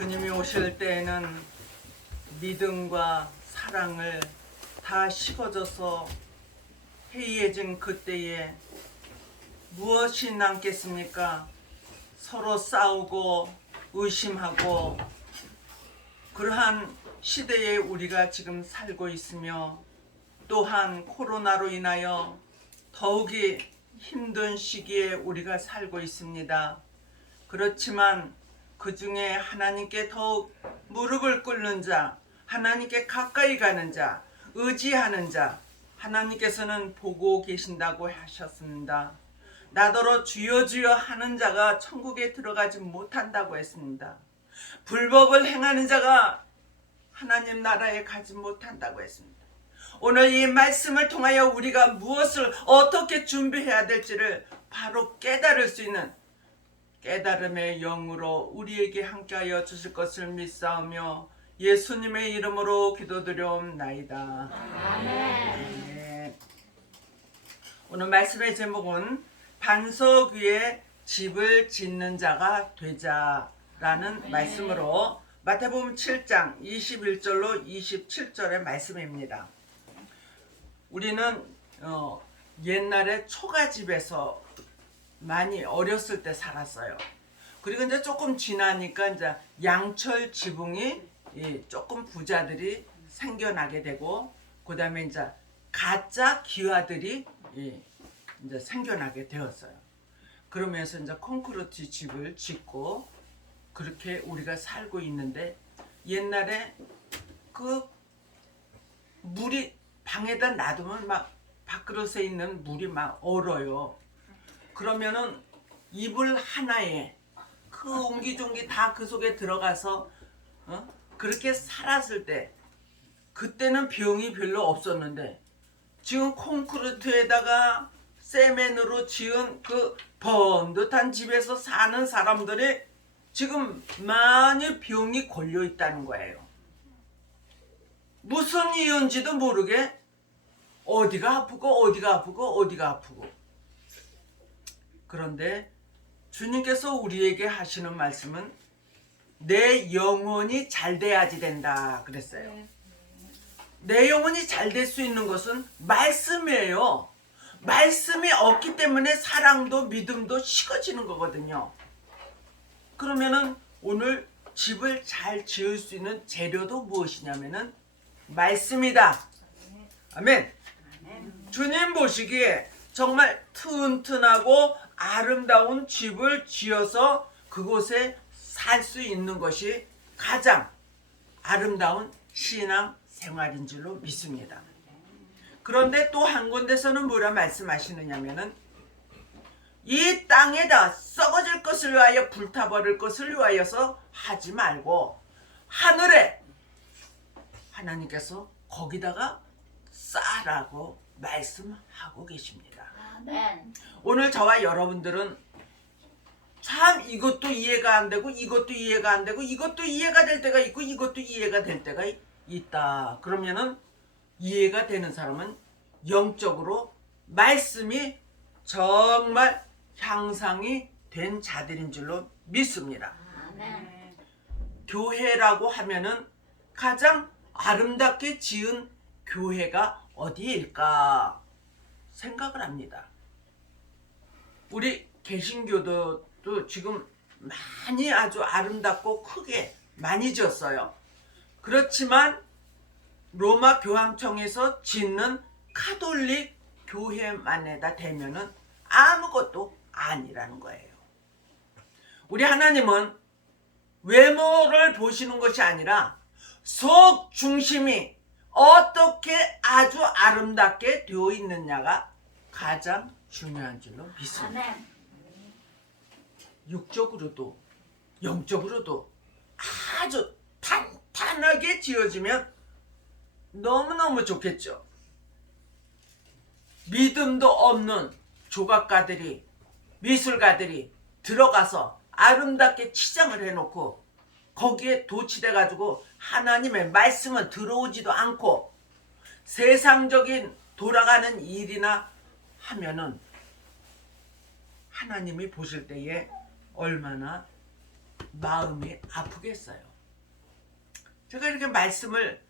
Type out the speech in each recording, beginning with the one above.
주님이 오실 때에는 믿음과 사랑을 다 식어져서 해이해진 그때에 무엇이 남겠습니까? 서로 싸우고 의심하고 그러한 시대에 우리가 지금 살고 있으며, 또한 코로나로 인하여 더욱이 힘든 시기에 우리가 살고 있습니다. 그렇지만 그 중에 하나님께 더욱 무릎을 꿇는 자, 하나님께 가까이 가는 자, 의지하는 자, 하나님께서는 보고 계신다고 하셨습니다. 나더러 주여 주여 하는 자가 천국에 들어가지 못한다고 했습니다. 불법을 행하는 자가 하나님 나라에 가지 못한다고 했습니다. 오늘 이 말씀을 통하여 우리가 무엇을 어떻게 준비해야 될지를 바로 깨달을 수 있는 깨달음의 영으로 우리에게 함께하여 주실 것을 믿사오며 예수님의 이름으로 기도드려옵나이다. 아멘. 오늘 말씀의 제목은 반석 위에 집을 짓는 자가 되자라는 말씀으로 마태복음 7장 21절로 27절의 말씀입니다. 우리는 옛날에 초가집에서 많이 어렸을 때 살았어요. 그리고 이제 조금 지나니까 이제 양철 지붕이 조금 부자들이 생겨나게 되고, 그 다음에 이제 가짜 기와들이 이제 생겨나게 되었어요. 그러면서 이제 콘크리트 집을 짓고 그렇게 우리가 살고 있는데, 옛날에 그 물이 방에다 놔두면 막 밥그릇에 있는 물이 막 얼어요. 그러면은 이불 하나에 그 옹기종기 다 그 속에 들어가서 그렇게 살았을 때, 그때는 병이 별로 없었는데, 지금 콘크리트에다가 세멘으로 지은 그 번듯한 집에서 사는 사람들이 지금 많이 병이 걸려 있다는 거예요. 무슨 이유인지도 모르게 어디가 아프고 어디가 아프고 어디가 아프고. 그런데 주님께서 우리에게 하시는 말씀은 내 영혼이 잘 돼야지 된다 그랬어요. 내 영혼이 잘 될 수 있는 것은 말씀이에요. 말씀이 없기 때문에 사랑도 믿음도 식어지는 거거든요. 그러면은 오늘 집을 잘 지을 수 있는 재료도 무엇이냐면은 말씀이다. 아멘. 주님 보시기에 정말 튼튼하고 아름다운 집을 지어서 그곳에 살 수 있는 것이 가장 아름다운 신앙 생활인 줄로 믿습니다. 그런데 또 한 군데서는 뭐라 말씀하시느냐면은 이 땅에다 썩어질 것을 위하여 불타버릴 것을 위하여서 하지 말고 하늘에 하나님께서 거기다가 쌓으라고 말씀하고 계십니다. 아멘. 오늘 저와 여러분들은 참 이것도 이해가 안 되고 이것도 이해가 안 되고 이것도 이해가 될 때가 있고 이것도 이해가 될 때가 있다. 그러면은 이해가 되는 사람은 영적으로 말씀이 정말 향상이 된 자들인 줄로 믿습니다. 아멘. 교회라고 하면은 가장 아름답게 지은 교회가 어디일까 생각을 합니다. 우리 개신교도 지금 많이 아주 아름답고 크게 많이 지었어요. 그렇지만 로마 교황청에서 짓는 카톨릭 교회만에다 대면은 아무것도 아니라는 거예요. 우리 하나님은 외모를 보시는 것이 아니라 속 중심이 어떻게 아주 아름답게 되어 있느냐가 가장 중요한 줄로 믿습니다. 육적으로도 영적으로도 아주 탄탄하게 지어지면 너무너무 좋겠죠. 믿음도 없는 조각가들이, 미술가들이 들어가서 아름답게 치장을 해놓고 거기에 도취돼 가지고 하나님의 말씀은 들어오지도 않고 세상적인 돌아가는 일이나 하면은 하나님이 보실 때에 얼마나 마음이 아프겠어요. 제가 이렇게 말씀을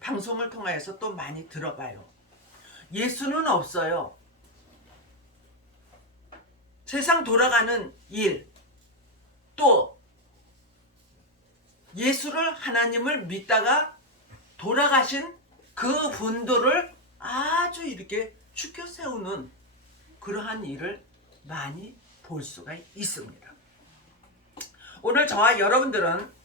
방송을 통해서 또 많이 들어봐요. 예수는 없어요. 세상 돌아가는 일, 또 예수를 하나님을 믿다가 돌아가신 그 분들을 아주 이렇게 죽여 세우는 그러한 일을 많이 볼 수가 있습니다. 오늘 저와 여러분들은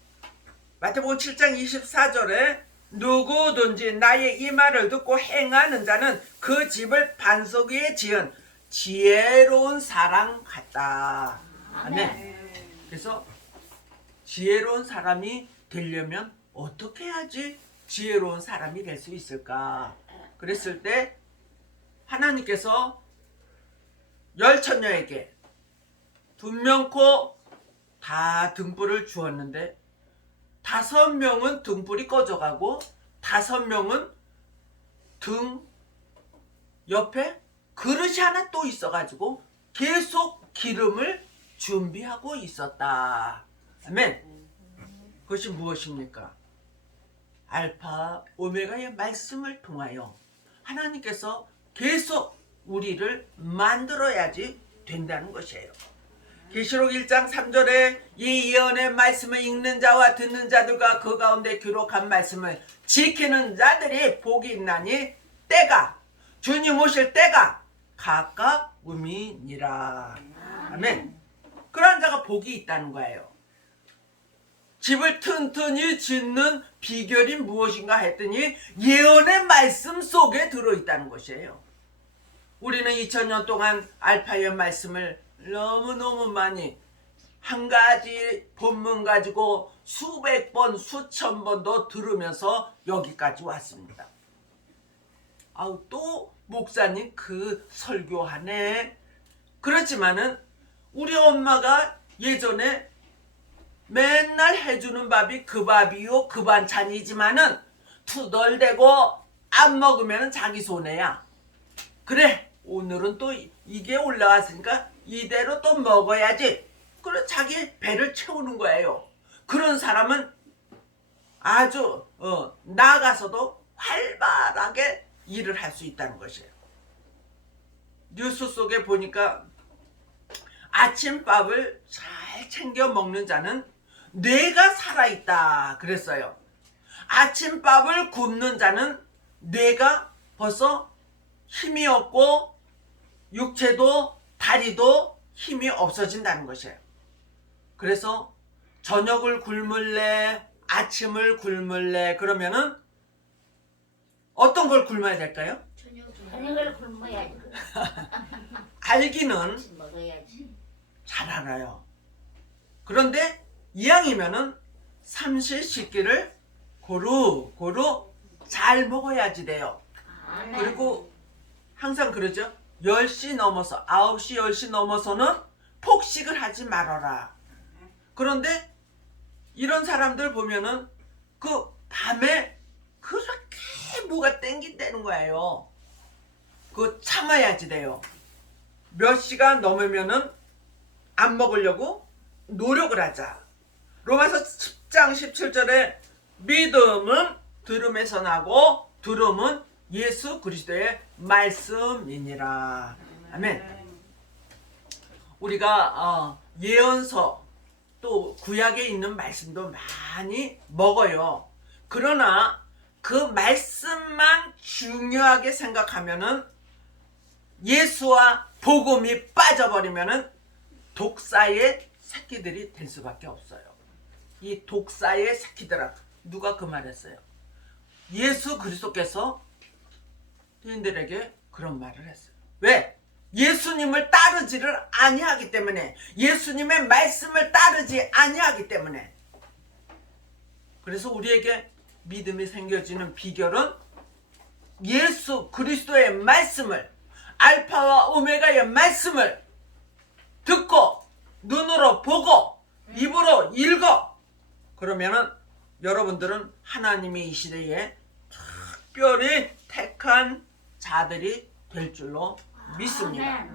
마태복음 7장 24절에 누구든지 나의 이 말을 듣고 행하는 자는 그 집을 반석 위에 지은 지혜로운 사람 같다. 아멘. 그래서 지혜로운 사람이 되려면 어떻게 해야지 지혜로운 사람이 될 수 있을까? 그랬을 때 하나님께서 열 처녀에게 돈 많고 다 등불을 주었는데 5명은 등불이 꺼져가고 5명은 등 옆에 그릇이 하나 또 있어가지고 계속 기름을 준비하고 있었다. 아멘. 그것이 무엇입니까? 알파 오메가의 말씀을 통하여 하나님께서 계속 우리를 만들어야지 된다는 것이에요. 계시록 1장 3절에 이 예언의 말씀을 읽는 자와 듣는 자들과 그 가운데 기록한 말씀을 지키는 자들이 복이 있나니 때가 주님 오실 때가 가까움이니라. 아멘. 그러한 자가 복이 있다는 거예요. 집을 튼튼히 짓는 비결이 무엇인가 했더니 예언의 말씀 속에 들어있다는 것이에요. 우리는 2000년 동안 알파의 말씀을 너무너무 많이 한 가지 본문 가지고 수백 번, 수천 번도 들으면서 여기까지 왔습니다. 아우, 또 목사님 그 설교하네. 그렇지만은 우리 엄마가 예전에 맨날 해주는 밥이 그 밥이요 그 반찬이지만은 투덜대고 안 먹으면 자기 손해야. 그래, 오늘은 또 이게 올라왔으니까 이대로 또 먹어야지. 그래, 자기 배를 채우는 거예요. 그런 사람은 아주 나가서도 활발하게 일을 할 수 있다는 것이에요. 뉴스 속에 보니까 아침밥을 잘 챙겨 먹는 자는 뇌가 살아있다 그랬어요. 아침밥을 굶는 자는 뇌가 벌써 힘이 없고 육체도 다리도 힘이 없어진다는 것이에요. 그래서 저녁을 굶을래 아침을 굶을래 그러면은 어떤 걸 굶어야 될까요? 저녁을 굶어야지. 알기는 먹어야지. 잘 알아요. 그런데 이왕이면은 삼시세끼를 고루 잘 먹어야지 돼요. 그리고 항상 그러죠. 10시 넘어서 9시 10시 넘어서는 폭식을 하지 말아라. 그런데 이런 사람들 보면은 그 밤에 그렇게 뭐가 땡긴다는 거예요. 그거 참아야지 돼요. 몇 시간 넘으면은 안 먹으려고 노력을 하자. 로마서 10장 17절에 믿음은 들음에서 나고 들음은 예수 그리스도의 말씀이니라. 아멘. 우리가 예언서 또 구약에 있는 말씀도 많이 먹어요. 그러나 그 말씀만 중요하게 생각하면은 예수와 복음이 빠져버리면은 독사의 새끼들이 될 수밖에 없어요. 이 독사의 새끼들아, 누가 그 말했어요? 예수 그리스도께서 인들에게 그런 말을 했어요. 왜? 예수님을 따르지를 아니하기 때문에, 예수님의 말씀을 따르지 아니하기 때문에. 그래서 우리에게 믿음이 생겨지는 비결은 예수 그리스도의 말씀을, 알파와 오메가의 말씀을 듣고 눈으로 보고 입으로 읽어. 그러면은 여러분들은 하나님이 이 시대에 특별히 택한 자들이 될 줄로 믿습니다.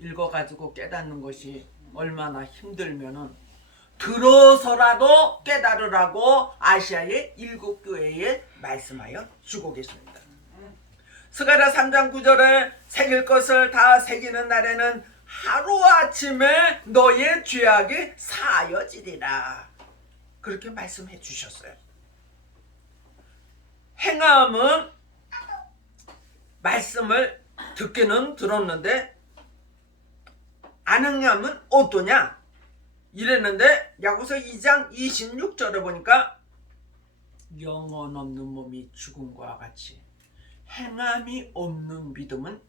읽어가지고 깨닫는 것이 얼마나 힘들면은 들어서라도 깨달으라고 아시아의 7교회에 말씀하여 주고 계십니다. 스가랴 3장 9절에 새길 것을 다 새기는 날에는 하루아침에 너의 죄악이 사여지리라. 그렇게 말씀해 주셨어요. 행함은 말씀을 듣기는 들었는데 안 행함은 어떠냐? 이랬는데 야고보서 2장 26절에 보니까 영혼 없는 몸이 죽음과 같이 행함이 없는 믿음은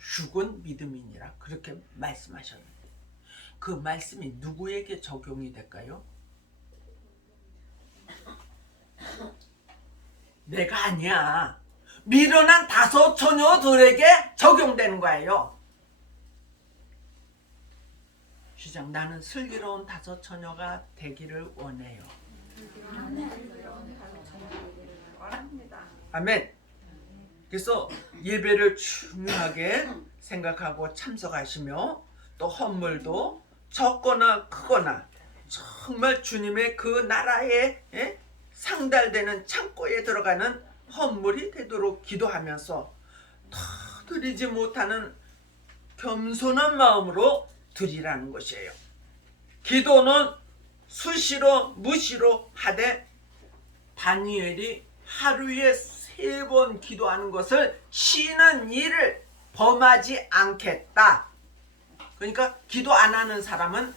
죽은 믿음이니라. 그렇게 말씀하셨는데 그 말씀이 누구에게 적용이 될까요? 내가 아니야. 미련한 5 처녀들에게 적용되는 거예요. 시장, 나는 슬기로운 5 처녀가 되기를 원해요. 아멘. 그래서 예배를 중요하게 생각하고 참석하시며 또 헌물도 적거나 크거나 정말 주님의 그 나라에 상달되는 창고에 들어가는 헌물이 되도록 기도하면서 더 드리지 못하는 겸손한 마음으로 드리라는 것이에요. 기도는 수시로 무시로 하되 다니엘이 하루에 3번 기도하는 것을 쉬는 일을 범하지 않겠다. 그러니까 기도 안 하는 사람은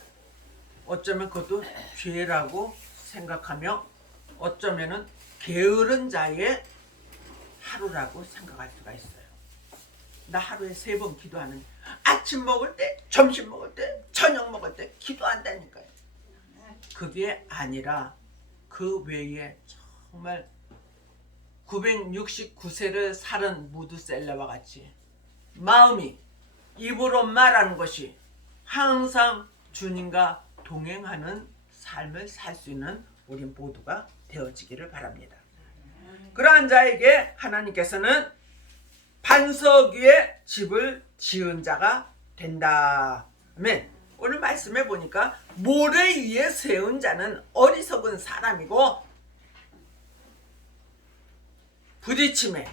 어쩌면 그것도 죄라고 생각하며 어쩌면은 게으른 자의 하루라고 생각할 수가 있어요. 나 하루에 3번 기도하는, 아침 먹을 때, 점심 먹을 때, 저녁 먹을 때 기도한다니까요. 그게 아니라 그 외에 정말 969세를 살은 무드셀라와 같이 마음이 입으로 말하는 것이 항상 주님과 동행하는 삶을 살 수 있는 우리 모두가 되어지기를 바랍니다. 그러한 자에게 하나님께서는 반석 위에 집을 지은 자가 된다. 아멘. 오늘 말씀해 보니까 모래 위에 세운 자는 어리석은 사람이고 부딪힘에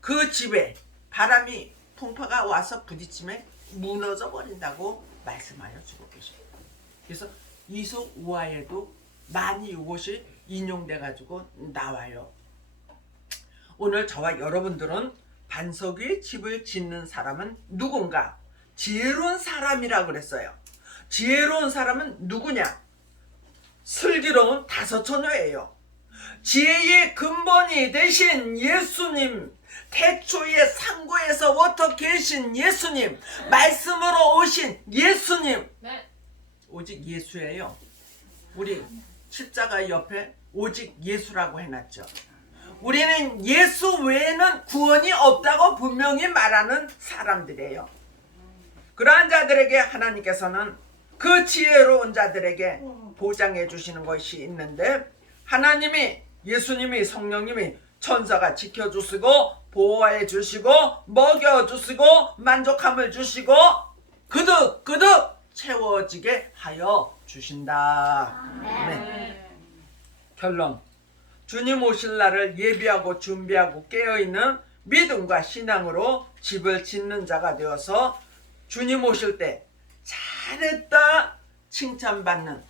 그 집에 바람이 풍파가 와서 부딪힘에 무너져 버린다고 말씀하여 주고 계십니다. 그래서 이솝 우화에도 많이 이것이 인용돼 가지고 나와요. 오늘 저와 여러분들은 반석 위에 집을 짓는 사람은 누군가? 지혜로운 사람이라고 그랬어요. 지혜로운 사람은 누구냐? 슬기로운 5 처녀예요. 지혜의 근본이 되신 예수님, 태초의 상고에서 워터 계신 예수님, 말씀으로 오신 예수님, 오직 예수예요. 우리 십자가 옆에 오직 예수라고 해놨죠. 우리는 예수 외에는 구원이 없다고 분명히 말하는 사람들이에요. 그러한 자들에게 하나님께서는 그 지혜로운 자들에게 보장해 주시는 것이 있는데, 하나님이, 예수님이, 성령님이 천사가 지켜주시고 보호해 주시고 먹여 주시고 만족함을 주시고 그득그득 채워지게 하여 주신다. 네. 결론, 주님 오실 날을 예비하고 준비하고 깨어있는 믿음과 신앙으로 집을 짓는 자가 되어서 주님 오실 때 잘했다 칭찬받는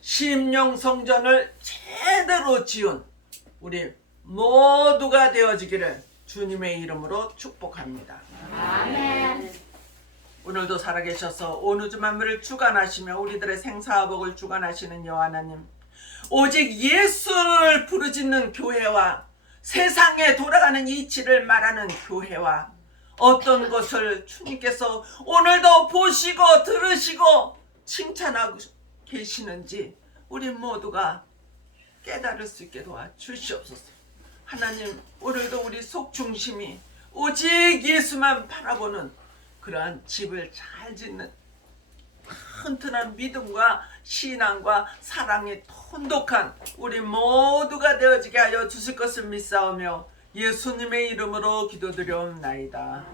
심령 성전을 제대로 지은 우리 모두가 되어지기를 주님의 이름으로 축복합니다. 아멘. 오늘도 살아계셔서 온 우주 만물을 주관하시며 우리들의 생사화복을 주관하시는 여호와 하나님, 오직 예수를 부르짖는 교회와 세상에 돌아가는 이치를 말하는 교회와 어떤 것을 주님께서 오늘도 보시고 들으시고 칭찬하고 계시는지 우리 모두가 깨달을 수 있게 도와주시옵소서. 하나님, 오늘도 우리 속 중심이 오직 예수만 바라보는 그러한 집을 잘 짓는 튼튼한 믿음과 신앙과 사랑이 돈독한 우리 모두가 되어지게 하여 주실 것을 믿사오며 예수님의 이름으로 기도드려옵나이다.